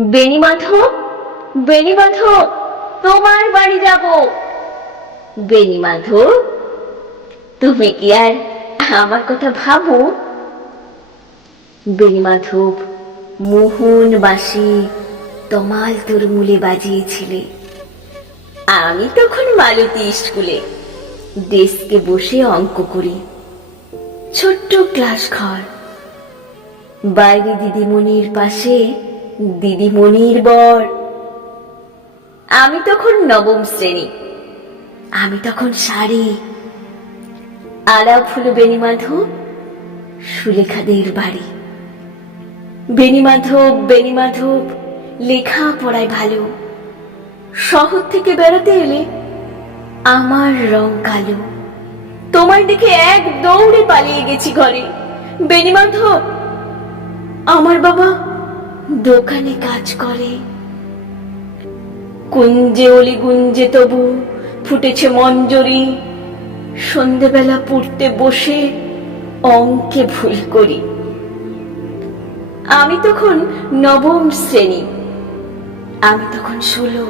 বেণীমাধব বেণীমাধব, তোমার বাড়ি যাব। বেণীমাধব, তুমি কি আর আমার কথা ভাবো? বেণীমাধব মোহন বাসি তমাল তোর মূলে বাজিয়েছিলে। আমি তখন মালতী স্কুলে ডেস্কে বসে অঙ্ক করি। ছোট্ট ক্লাস ঘর বাইরে দিদিমণির পাশে দিদিমণির বর। আমি তখন নবম শ্রেণি। আমি তখন শাড়ি, আলাপ হলো বেণীমাধব সুলেখাদের বাড়ি। বেণীমাধব বেণীমাধব লেখা পড়ায় ভালো। শহর থেকে বেড়াতে এলে আমার রং কালো। তোমার দেখে এক দৌড়ে পালিয়ে গেছি ঘরে। বেণীমাধব আমার বাবা দোকানে কাজ করে। কুঞ্জে অলি গুঞ্জে তবু ফুটেছে মঞ্জরি। সন্ধেবেলা পড়তে বসে অঙ্কে ভুল করি। আমি তখন নবম শ্রেণি। আমি তখন ষোলো।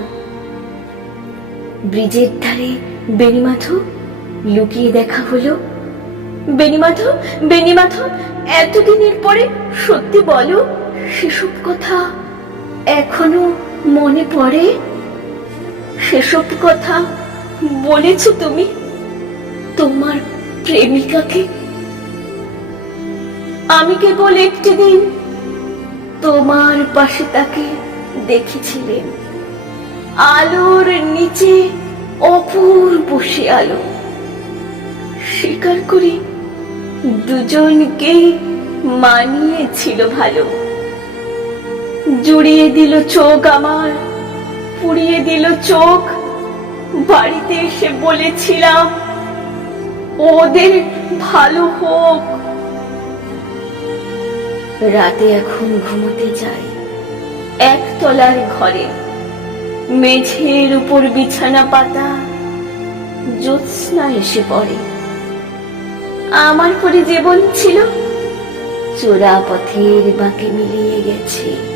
ব্রিজের ধারে বেণীমাধব লুকিয়ে দেখা হলো। বেণীমাধব বেণীমাধব এতদিনের পরে সত্যি বলো সেসব কথা এখনও মনে পড়ে? সেসব কথা বলেছ তুমি? তোমার প্রেমিকাকে? আমি কেবল একটি দিন তোমার পাশে তাকে দেখেছিলেন। আলোর নিচে অপূর্ব সে আলো। স্বীকার করি দুজনকেই মানিয়েছিল ভালো। জুড়িয়ে দিল চোখ আমার, পুড়িয়ে দিল চোখ। বাড়িতে এসে বলেছিলাম, ওদের ভালো হোক। রাতে এখন ঘুমোতে যাই, একতলার ঘরে। মেঝের উপর বিছানা পাতা, জ্যোৎস্না এসে পড়ে। আমার পরে জীবন ছিল চোরা পথের বাঁকে মিলিয়ে গেছে।